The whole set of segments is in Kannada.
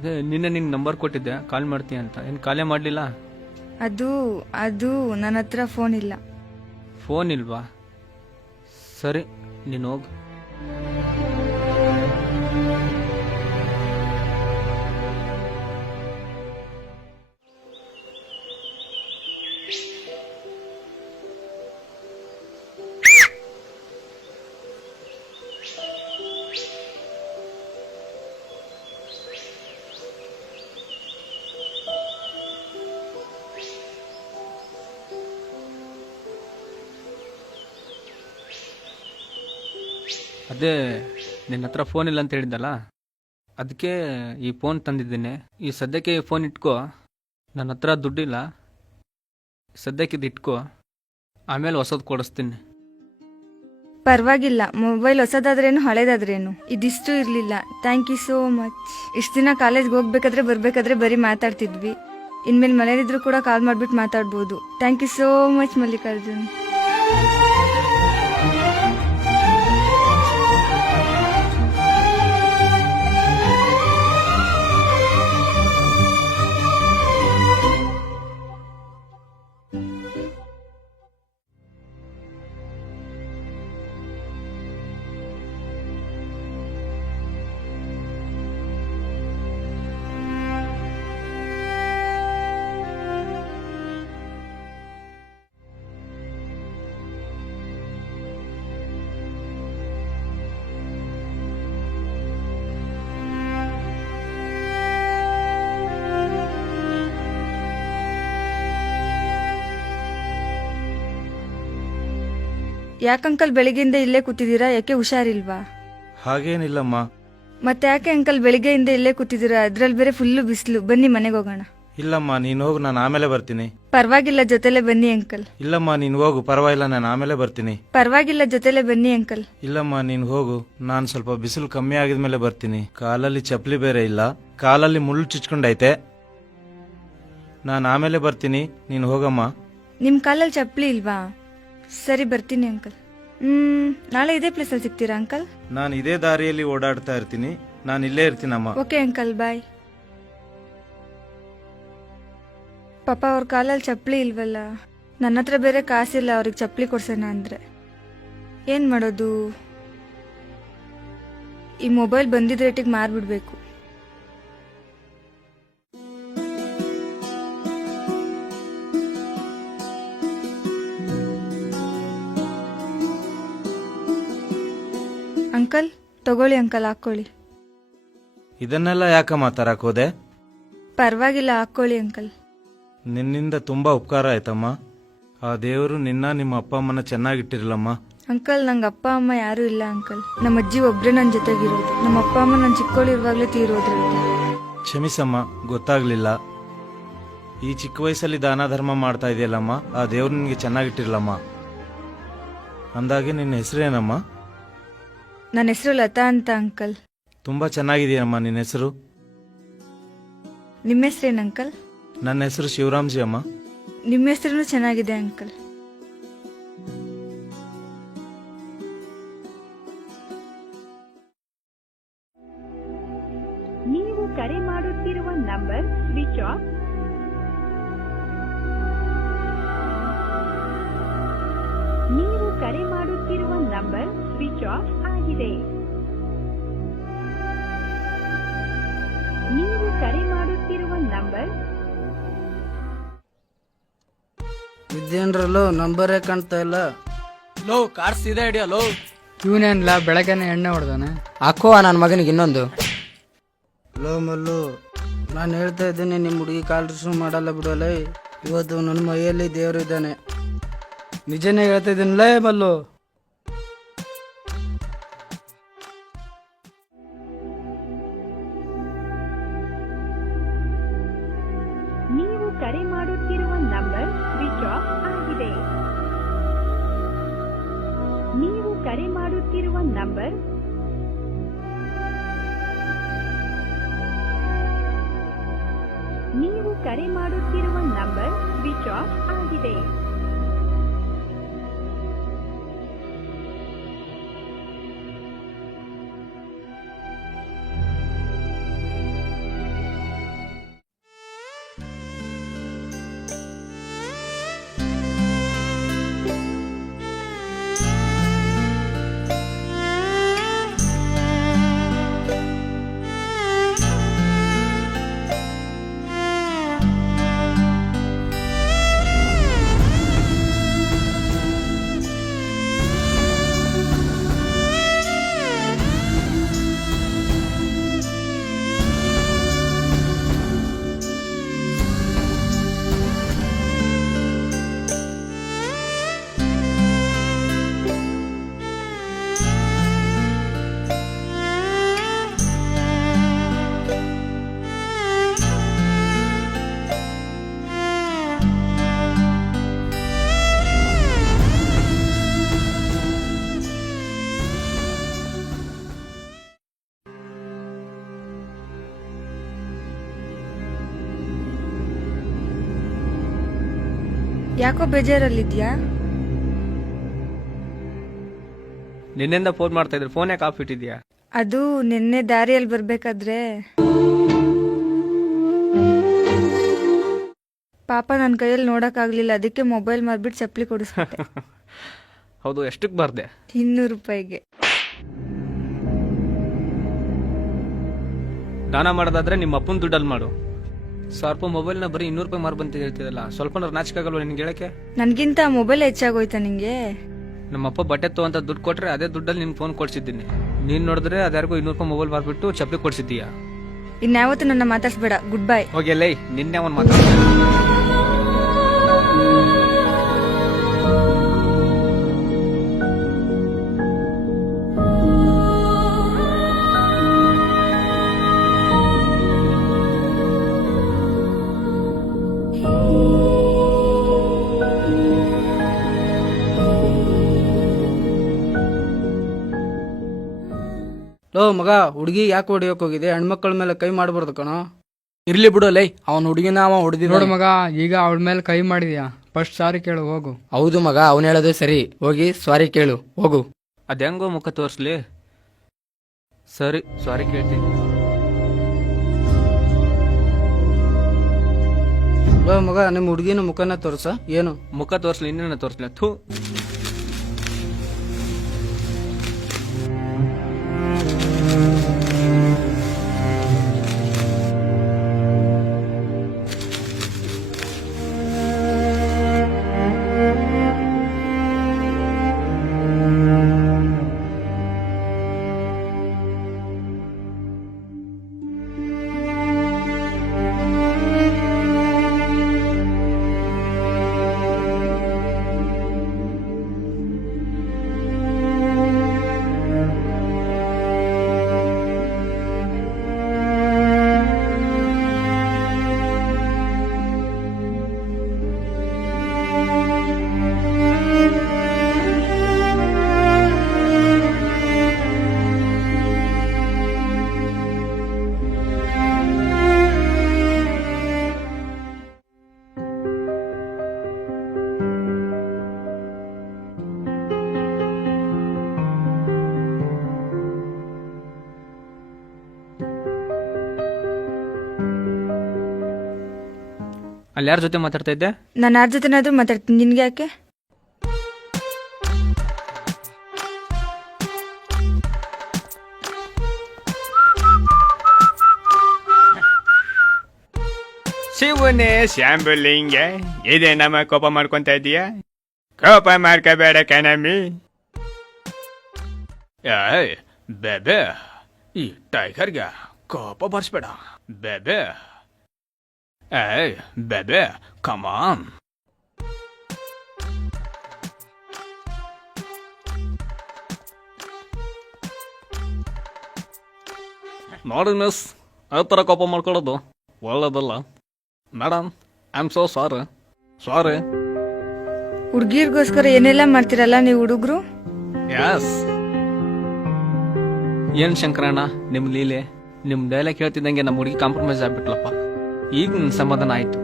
ಅದೇ ನಿನ್ನೆ ನಿಂಗೆ ನಂಬರ್ ಕೊಟ್ಟಿದ್ದೆ ಕಾಲ್ ಮಾಡ್ತೀಯ ಅಂತ, ಏನು ಕಾಲೇ ಮಾಡಲಿಲ್ಲ? ಅದು ಅದು ನನ್ನ ಹತ್ರ ಫೋನ್ ಇಲ್ಲ. ಫೋನ್ ಇಲ್ವಾ? ಸರಿ, ನೀನು ಹೋಗು. ಅದೇ ನಿನ್ನ ಹತ್ರ ಫೋನ್ ಇಲ್ಲ ಅಂತ ಹೇಳಿದ್ದಲ್ಲ, ಅದಕ್ಕೆ ಈ ಫೋನ್ ತಂದಿದ್ದೀನಿ. ಈ ಸದ್ಯಕ್ಕೆ ಈ ಫೋನ್ ಇಟ್ಕೋ, ನನ್ನ ಹತ್ರ ದುಡ್ಡಿಲ್ಲ, ಸದ್ಯಕ್ಕೆ ಇದು ಇಟ್ಕೋ, ಆಮೇಲೆ ಹೊಸದು ಕೊಡಿಸ್ತೀನಿ. ಪರವಾಗಿಲ್ಲ, ಮೊಬೈಲ್ ಹೊಸದಾದ್ರೇನು ಹಳೇದಾದ್ರೇನು, ಇದಿಷ್ಟು ಇರಲಿಲ್ಲ. Thank you so much. ಇಷ್ಟು ದಿನ ಕಾಲೇಜ್ಗೆ ಹೋಗ್ಬೇಕಾದ್ರೆ ಬರ್ಬೇಕಾದ್ರೆ ಬರೀ ಮಾತಾಡ್ತಿದ್ವಿ, ಇನ್ಮೇಲೆ ಮನೇಲಿದ್ರು ಕೂಡ ಕಾಲ್ ಮಾಡಿಬಿಟ್ಟು ಮಾತಾಡ್ಬೋದು. Thank you so much Mallikarjun. ಯಾಕಂಕಲ್ ಬೆಳಿಗ್ಗೆಯಿಂದ ಇಲ್ಲೇ ಕೂತಿದ್ದೀರಾ? ಯಾಕೆ ಹುಷಾರಿಲ್ವಾ? ಹಾಗೇನಿಲ್ಲಮ್ಮ. ಮತ್ತೆ ಯಾಕೆ ಅಂಕಲ್ ಬೆಳಿಗ್ಗೆಯಿಂದ ಇಲ್ಲೇ ಕೂತಿದ್ದೀರಾ? ಅದ್ರಲ್ಲಿ ಬೇರೆ ಫುಲ್ಲು ಬಿಸಿಲು. ಬನ್ನಿ ಮನೆಗೆ ಹೋಗೋಣ. ಇಲ್ಲಮ್ಮ, ನೀನು ಹೋಗು, ನಾನು ಆಮೇಲೆ ಬರ್ತೀನಿ. ಪರವಾಗಿಲ್ಲ, ಜೊತೆಲೆ ಬನ್ನಿ ಅಂಕಲ್. ಇಲ್ಲಮ್ಮ, ನೀನು ಹೋಗು, ಪರವಾಗಿಲ್ಲ, ನಾನು ಆಮೇಲೆ ಬರ್ತೀನಿ. ಪರವಾಗಿಲ್ಲ, ಜೊತೆಲೆ ಬನ್ನಿ ಅಂಕಲ್. ಇಲ್ಲಮ್ಮ, ನೀನು ಹೋಗು, ನಾನು ಸ್ವಲ್ಪ ಬಿಸಿಲು ಕಮ್ಮಿ ಆಗಿದ್ಮೇಲೆ ಬರ್ತೀನಿ. ಕಾಲಲ್ಲಿ ಚಪ್ಪಲಿ ಬೇರೆ ಇಲ್ಲ, ಕಾಲಲ್ಲಿ ಮುಳ್ಳು ಚುಚ್ಕೊಂಡೈತೆ. ನಾನು ಆಮೇಲೆ ಬರ್ತೀನಿ, ನೀನು ಹೋಗಮ್ಮ. ನಿಮ್ ಕಾಲಲ್ಲಿ ಚಪ್ಪಲಿ ಇಲ್ವಾ? ಸರಿ, ಬರ್ತೀನಿ ಅಂಕಲ್. ನಾಳೆ ಇದೇ ಪ್ಲೇಸಲ್ಲಿ ಸಿಗ್ತೀರಾ ಅಂಕಲ್? ನಾನು ಇದೇ ದಾರಿಯಲ್ಲಿ ಓಡಾಡ್ತಾ ಇರ್ತೀನಿ, ನಾನು ಇಲ್ಲೇ ಇರ್ತೀನಮ್ಮ. ಓಕೆ ಅಂಕಲ್, ಬಾಯ್. ಪಾಪ ಅವ್ರ ಕಾಲಲ್ಲಿ ಚಪ್ಪಲಿ ಇಲ್ವಲ್ಲ, ನನ್ನ ಹತ್ರ ಬೇರೆ ಕಾಸಿಲ್ಲ ಅವ್ರಿಗೆ ಚಪ್ಪಲಿ ಕೊಡ್ಸೋಣ ಅಂದ್ರೆ. ಏನ್ ಮಾಡೋದು? ಈ ಮೊಬೈಲ್ ಬಂದಿದ್ದ ರೇಟಿಗೆ ಮಾರ್ಬಿಡ್ಬೇಕು. ಅಂಕಲ್ ತಗೊಳ್ಳಿ ಅಂಕಲ್, ಹಾಕೊಳ್ಳಿ. ಇದನ್ನೆಲ್ಲ ಯಾಕಮ್ಮ ತರಕ್ ಹೋದೆ? ಪರವಾಗಿಲ್ಲ, ಹಾಕೊಳ್ಳಿ ಅಂಕಲ್. ನಿನ್ನಿಂದ ತುಂಬಾ ಉಪಕಾರ ಆಯ್ತಮ್ಮ. ಆ ದೇವರು ನಿನ್ನ ನಿಮ್ಮ ಅಪ್ಪ ಅಮ್ಮನ ಚೆನ್ನಾಗಿಟ್ಟಿರಲಮ್ಮ. ಅಂಕಲ್, ನಂಗೆ ಅಪ್ಪ ಅಮ್ಮ ಯಾರೂ ಇಲ್ಲ ಅಂಕಲ್. ನಮ್ಮ ಅಜ್ಜಿ ಒಬ್ರೇ ನನ್ನ ಜೊತೆಗಿರೋದು. ನಮ್ಮ ಅಪ್ಪ ಅಮ್ಮ ನಾನು ಚಿಕ್ಕವಳಿರುವಾಗಲೇ ತೀರೋದ್ರಿಂದ. ಕ್ಷಮಿಸಮ್ಮ, ಗೊತ್ತಾಗ್ಲಿಲ್ಲ. ಈ ಚಿಕ್ಕ ವಯಸ್ಸಲ್ಲಿ ದಾನ ಧರ್ಮ ಮಾಡ್ತಾ ಇದೆಯಲ್ಲಮ್ಮ, ಆ ದೇವ್ರು ನಿನ್ಗೆ ಚೆನ್ನಾಗಿಟ್ಟಿರ್ಲಮ್ಮ. ಅಂದಾಗೆ ನಿನ್ನ ಹೆಸರೇನಮ್ಮ? ನನ್ನ ಹೆಸರು ಲತಾ ಅಂತ ಅಂಕಲ್. ತುಂಬಾ ಚೆನ್ನಾಗಿದೆಯಮ್ಮ ನಿನ್ನ ಹೆಸರು. ನಿಮ್ಮ ಹೆಸರೇನು ಅಂಕಲ್? ನನ್ನ ಹೆಸರು ಶಿವರಾಮ್ಜಿ ಅಮ್ಮ. ನಿಮ್ಮ ಹೆಸರು ಚೆನ್ನಾಗಿದೆ ಅಂಕಲ್. ನೀವು ಕರೆ ಮಾಡುತ್ತಿರುವ ನಂಬರ್ ಸ್ವಿಚ್ ಆಫ್. ನೀವು ಕರೆ ಮಾಡುತ್ತಿರುವ ನಂಬರ್ ಸ್ವಿಚ್ ಆಫ್ ಆಗಿದೆ. ನೀವು ಕರೆ ಮಾಡುತ್ತಿರುವ ನಂಬರ್ ಇದೇನ್ರಲ್ಲೋ ನಂಬರೇ ಕಾಣ್ತಾ ಇಲ್ಲ. ಲೋ, ಕಾರ್ ಸೀದಾ ಹಿಡಿಯ ಲೋ. ಇವನೇನ್ಲ ಬೆಳಗ್ಗೆನೆ ಎಣ್ಣೆ ಹೊಡೆದಾನೆ. ಹಾಕುವ ನನ್ನ ಮಗನಿಗೆ ಇನ್ನೊಂದು. ಲೋ ಮಲ್ಲು, ನಾನು ಹೇಳ್ತಾ ಇದ್ದೀನಿ, ನಿಮ್ಮ ಹುಡುಗಿ ಕಾಲ್ ರಿಸೀವ್ ಮಾಡಲ್ಲ ಬಿಡಲ್ಲ. ಇವತ್ತು ನನ್ನ ಮೈಯಲ್ಲಿ ದೇವರು ಇದ್ದಾನೆ. ನಿಜನೇ ಹೇಳ್ತಾ ಇದ್ದೀನಲ್ಲೇ ಮಲ್ಲು. ನೀವು ಕರೆ ಮಾಡುತ್ತಿರುವ ನಂಬರ್ ಸ್ವಿಚ್ ಆಫ್ ಆಗಿದೆ. ನೀವು ಕರೆ ಮಾಡುತ್ತಿರುವ ನಂಬರ್ ನೀವು ಕರೆ ಮಾಡುತ್ತಿರುವ ನಂಬರ್ ಸ್ವಿಚ್ ಆಫ್ ಆಗಿದೆ. ಯಾಕೋ ಬೇಜಾರಲ್ಲಿದ್ಯಾ? ನಿನ್ನೆಂದ ಫೋನ್ ಮಾಡ್ತಾ ಇದ್ರೆ ಫೋನ್ ಯಾಕೆ ಆಫ್ ಇಟ್ಟಿದ್ಯಾ? ಅದು ನಿನ್ನೆ ದಾರಿಯಲ್ಲಿ ಬರ್ಬೇಕಾದ್ರೆ ಪಾಪ ನನ್ನ ಕೈಯಲ್ಲಿ ನೋಡಕ್ಕಾಗ್ಲಿಲ್ಲ, ಅದಕ್ಕೆ ಮೊಬೈಲ್ ಮಾರ್ಬಿಟ್ಟು ಚಪ್ಪಲಿ ಕೊಡಿಸ್ಬಿಟ್ಟೆ. ಹೌದು, ಎಷ್ಟಕ್ಕೆ ಬರ್ದೆ? 200 ರೂಪಾಯಿಗೆ. ದಾನ ಮಾಡೋದಾದ್ರೆ ನಿಮ್ಮ ಅಪ್ಪನ ದುಡ್ಡಲ್ಲಿ ಮಾಡು. 1000 ರೂಪಾಯಿ ಮೊಬೈಲ್ನ ಬರೀ 200 ರೂಪಾಯಿ ಮಾರ್ಬಂತ ಹೇಳ್ತಿದಲ್ಲ, ಸ್ವಲ್ಪ ನಾಚಿಕಾಗಲ್ವ ನಿನ್ಗೆ ಹೇಳಕ್ಕೆ? ನನ್ಗಿಂತ ಮೊಬೈಲ್ ಹೆಚ್ಚಾಗೋಯ್ತಾ ನಿಂಗೆ? ನಮ್ಮಪ್ಪ ಬಟ್ಟೆ ತಗೊಂತ ದುಡ್ಡು ಕೊಟ್ರೆ ಅದೇ ದುಡ್ಡಲ್ಲಿ ನಿನ್ ಫೋನ್ ಕೊಡ್ಸಿದ್ದೀನಿ. ನೀನ್ ನೋಡಿದ್ರೆ ಅದ್ಯಾರಿಗೂ 200 ರೂಪಾಯಿ ಮೊಬೈಲ್ ಮಾರ್ಬಿಟ್ಟು ಚಪ್ಪಲಿ ಕೊಡ್ಸಿದ್ದೀಯಾ. ಇನ್ಯಾವತ್ತು ನನ್ನ ಮಾತಾಡ್ಸ್ಬೇಡ. Good bye. ಹೋಗಿ ಲೈ, ನಿನ್ನೆ ಅವನ್ ಮಾತಾಡ. ಲೋ ಮಗ, ಹುಡುಗಿ ಯಾಕೆ ಹೊಡಿಯೋಕೆ ಹೋಗಿದೆ? ಹೆಣ್ಮಕ್ಳ ಮೇಲೆ ಕೈ ಮಾಡಬಾರ್ದು ಕಣೋ. ಇರ್ಲಿ ಬಿಡು ಲೈ, ಅವನ ಹುಡುಗಿನ ಅವ ಹೊಡೆದಿದ್ದ. ನೋಡು ಮಗ, ಈಗ ಅವಳ ಮೇಲೆ ಕೈ ಮಾಡಿದ್ಯಾ, ಫಸ್ಟ್ ಸಾರಿ ಕೇಳು ಹೋಗು. ಹೌದು ಮಗ, ಅವನು ಹೇಳೋದು ಸರಿ. ಹೋಗಿ ಸಾರಿ ಕೇಳು, ಹೋಗು. ಅದ್ಯಾಂಗೋ ಮುಖ ತೋರಿಸ್ಲಿ? ಸರಿ, ಸಾರಿ ಕೇಳ್ತೀನಿ. ಲೋ ಮಗ, ನಿಮ್ಮ ಹುಡುಗಿನ ಮುಖನ ತೋರ್ಸ. ಏನು ಮುಖ ತೋರಿಸ್ಲಿ, ಇನ್ನೇನ ತೋರಿಸ್ಲಿ? ಥೂ. ಅಲ್ಲಿ ಯಾರ ಜೊತೆ ಮಾತಾಡ್ತಾ ಇದ್ದೆ? ನಾನು ಯಾರ ಜೊತೆನಾದ್ರೂ ಮಾತಾಡ್ತೀನಿ, ನಿನ್ಗೆ ಯಾಕೆ? ಶಿವನೇ ಶಾಂಬುಲಿಂಗೆ, ಇದೇ ನಮ್ಮ ಕೋಪ ಮಾಡ್ಕೊಂತ ಇದೀಯ? ಕೋಪ ಮಾಡ್ಕೋಬೇಡ ಕಣಮಿ. ಏಯ್ ಬೇಬೆ, ಈ ಟೈಗರ್ಗೆ ಕೋಪ ಬರ್ಸ್ಬೇಡ ಬೇಬೆ. ಏಯ್ ಬೇಬೆ, ಕಮಾನ್. ನೋಡಿ ಮಿಸ್, ಆ ಥರ ಕೋಪ ಮಾಡ್ಕೊಳ್ಳೋದು ಒಳ್ಳೇದಲ್ಲ. Madam, I am so sorry. Sorry. ಹುಡ್ಗಿರ್ಗೋಸ್ಕರ ಏನೆಲ್ಲ ಮಾಡ್ತೀರಲ್ಲ ನೀವು ಹುಡುಗರು. ಯಸ್. ಏನ್ ಶಂಕರಣ್ಣ ನಿಮ್ ಲೀಲೆ? ನಿಮ್ ಡೈಲಾಗ್ ಹೇಳ್ತಿದ್ದಂಗೆ ನಮ್ಮ ಹುಡುಗಿ ಕಾಂಪ್ರಮೈಸ್ ಆಗ್ಬಿಟ್ಲಪ್ಪ. ಈಗ ನನ್ನ ಸಮಾಧಾನ ಆಯ್ತು.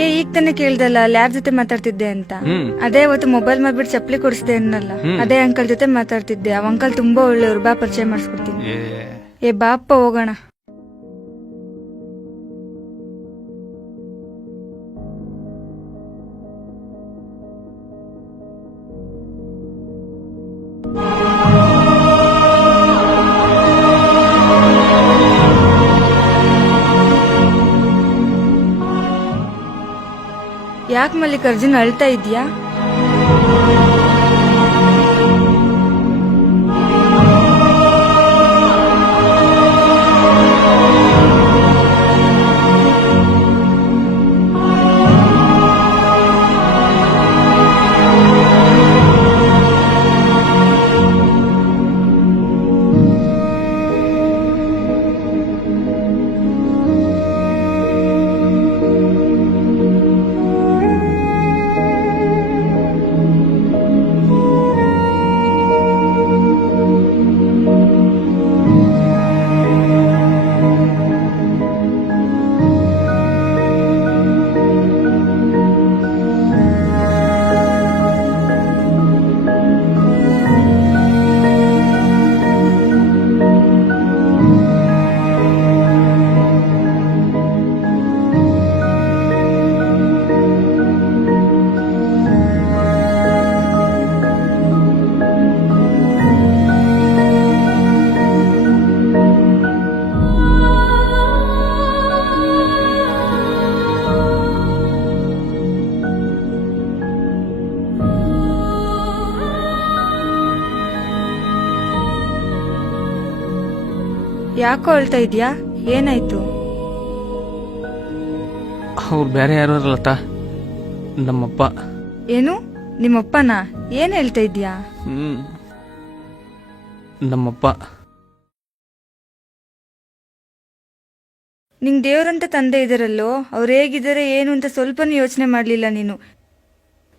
ಈಗ ತಾನೇ ಕೇಳ್ದಲ್ಲ ಅಲ್ಲಿ ಯಾರ ಜೊತೆ ಮಾತಾಡ್ತಿದ್ದೆ ಅಂತ. ಅದೇ ಅವತ್ತು ಮೊಬೈಲ್ ಮಾಡ್ಬಿಟ್ಟು ಚಪ್ಪಲಿ ಕೊಡಿಸ್ದೆ ಅನ್ನಲ್ಲ, ಅದೇ ಅಂಕಲ್ ಜೊತೆ ಮಾತಾಡ್ತಿದ್ದೆ. ಅವ ಅಂಕಲ್ ತುಂಬಾ ಒಳ್ಳೆಯವ್ರು, ಬಾ ಪರಿಚಯ ಮಾಡಿಸ್ಕೊಡ್ತೀನಿ. ಏ ಬಾಪ್ಪ ಹೋಗೋಣ. ಯಾಕೆ ಮಲ್ಲಿಕಾರ್ಜುನ್ ಅಳ್ತಾ ಇದ್ಯಾ? ಯಾಕೋ ಅಳ್ತಾ ಇದ್ಯಾ? ಏನಾಯ್ತು? ಅವ್ರು ಬೇರೆ ಯಾರು ಲತಾ, ನಮ್ಮಪ್ಪ. ಏನು ನಿಮ್ಮಪ್ಪನ? ಏನ್ ಹೇಳ್ತಾ ಇದ್ಯಾ? ನಮ್ಮಪ್ಪ. ನಿಂಗ್ ದೇವ್ರಂತ ತಂದೆ ಇದರಲ್ಲೋ, ಅವ್ರು ಹೇಗಿದ್ದಾರೆ ಏನು ಅಂತ ಸ್ವಲ್ಪನೂ ಯೋಚನೆ ಮಾಡ್ಲಿಲ್ಲ ನೀನು.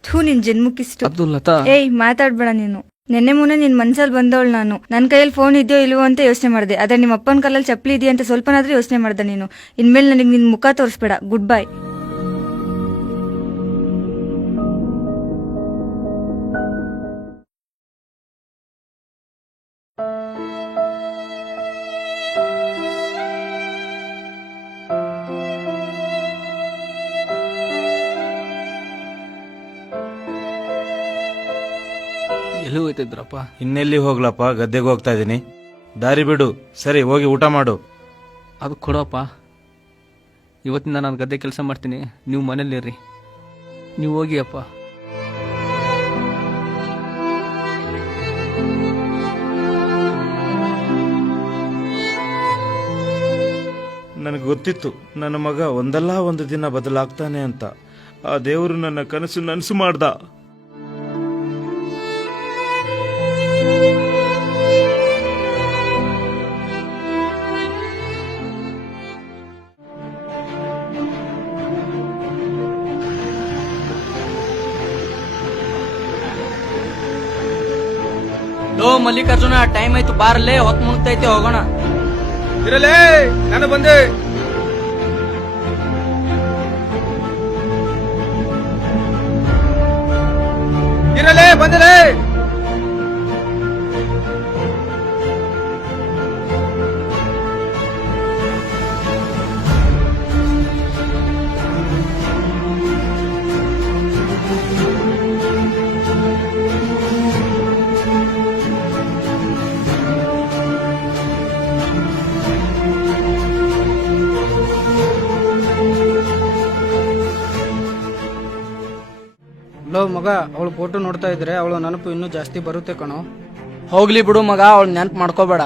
ಥೂ, ನಿನ್ ಜನ್ಮಕ್ಕಿಷ್ಟು. ಅದು ಲತಾ, ಏಯ್ ಮಾತಾಡ್ಬೇಡ ನೀನು. ನೆನ್ನೆ ಮುನ್ನೆ ನಿನ್ ಮನ್ಸಲ್ಲಿ ಬಂದವಳು ನಾನು. ನನ್ನ ಕೈಯಲ್ಲಿ ಫೋನ್ ಇದೆಯೋ ಇಲ್ವೋ ಅಂತ ಯೋಚನೆ ಮಾಡಿದೆ. ಅದೇ ನಿಮ್ಮ ಅಪ್ಪನ ಕಾಲಲ್ಲಿ ಚಪ್ಪಲಿ ಇದೆಯಾ ಅಂತ ಸ್ವಲ್ಪನಾದ್ರೂ ಯೋಚನೆ ಮಾಡ್ದೆ ನೀನು. ಇನ್ಮೇಲೆ ನನಗೆ ನಿನ್ ಮುಖ ತೋರಿಸ್ಬೇಡ. Good bye. ಎಲ್ಲಿ ಹೋಯ್ತಿದ್ರಪ್ಪ? ಇನ್ನೆಲ್ಲಿ ಹೋಗ್ಲಪ್ಪ, ಗದ್ದೆಗೆ ಹೋಗ್ತಾ ಇದ್ದೀನಿ. ದಾರಿ ಬಿಡು. ಸರಿ, ಹೋಗಿ ಊಟ ಮಾಡು. ಅದು ಕೊಡೋಪ್ಪ. ಇವತ್ತಿಂದ ನಾನು ಗದ್ದೆ ಕೆಲಸ ಮಾಡ್ತೀನಿ, ನೀವು ಮನೇಲಿರ್ರಿ. ನೀವು ಹೋಗಿ ಅಪ್ಪ. ನನಗೆ ಗೊತ್ತಿತ್ತು ನನ್ನ ಮಗ ಒಂದಲ್ಲ ಒಂದು ದಿನ ಬದಲಾಗ್ತಾನೆ ಅಂತ. ಆ ದೇವರು ನನ್ನ ಕನಸು ನನಸು ಮಾಡ್ದ. ಲೋ ಮಲ್ಲಿಕಾರ್ಜುನ, ಟೈಮ್ ಆಯ್ತು, ಬಾರಲ್ಲೇ, ಹೊತ್ತು ಮುಣ್ತೈತೆ, ಹೋಗೋಣ. ಇರಲೇ, ನಾನು ಬಂದೆ. ಇರಲೇ, ಬಂದಲೇ. ಲೋ ಮಗ, ಅವಳು ಫೋಟೋ ನೋಡ್ತಾ ಇದ್ರೆ ಅವಳು ನೆನಪು ಇನ್ನೂ ಜಾಸ್ತಿ ಬರುತ್ತೆ ಕಣೋ. ಹೋಗ್ಲಿ ಬಿಡು ಮಗ, ಅವಳು ನೆನ್ಪು ಮಾಡ್ಕೋಬೇಡ.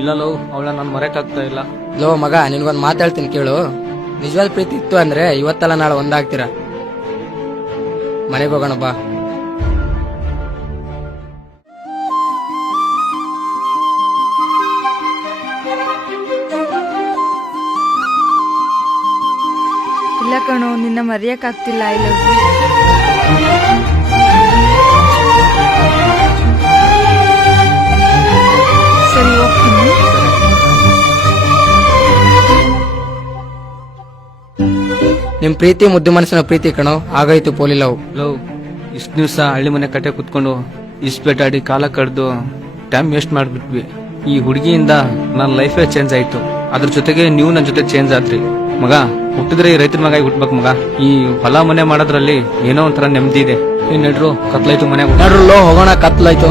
ಇಲ್ಲ ಲೋ, ಅವಳ ನಾನು ಮರೆಯಕ್ಕಾಗ್ತಾ ಇಲ್ಲ. ಲೋ ಮಗ, ನಿನ್ಗೊಂದು ಮಾತು ಹೇಳ್ತೀನಿ ಕೇಳು. ನಿಜವಾದ ಪ್ರೀತಿ ಇತ್ತು ಅಂದ್ರೆ ಇವತ್ತಲ್ಲ ನಾಳೆ ಒಂದಾಗ್ತೀರ. ಮನೆಗೆ ಹೋಗೋಣ ಬಾ. ಇಲ್ಲ ಕಣೋ, ನಿನ್ನ ಮರೆಯಕ್ಕಾಗ್ತಿಲ್ಲ. I love you. ಸರಿ, ಹೋಗ್ತೀನಿ. ನಿಮ್ ಪ್ರೀತಿ ಮುದ್ದು ಮನಸ್ಸಿನ ಪ್ರೀತಿ ಕಣೋ, ಆಗಾಯ್ತು ಪೋಲಿ ಲವ್. ಲವ್, ಇಷ್ಟು ದಿವಸ ಹಳ್ಳಿ ಮನೆ ಕಟ್ಟೆ ಕುತ್ಕೊಂಡು ಇಷ್ಟು ಬೇಟಾಡಿ ಕಾಲ ಕಡ್ದು ಟೈಮ್ ವೇಸ್ಟ್ ಮಾಡಿಬಿಟ್ವಿ. ಈ ಹುಡುಗಿಯಿಂದ ನನ್ನ ಲೈಫೇ ಚೇಂಜ್ ಆಯ್ತು. ಅದ್ರ ಜೊತೆಗೆ ನೀವು ನನ್ನ ಜೊತೆ ಚೇಂಜ್ ಆದ್ರಿ. ಮಗ, ಹುಟ್ಟಿದ್ರೆ ಈ ರೈತರ ಮಗ ಹುಟ್ಬೇಕು ಮಗ. ಈ ಹೊಲ ಮನೆ ಮಾಡೋದ್ರಲ್ಲಿ ಏನೋ ಒಂಥರ ನೆಮ್ಮದಿ ಇದೆ. ಏನ್ ನಡ್ರು, ಕತ್ಲಾಯ್ತು ಮನೆಗೆ. ನೋಡ್ರು ಲೋ, ಹೋಗೋಣ, ಕತ್ಲಾಯ್ತು.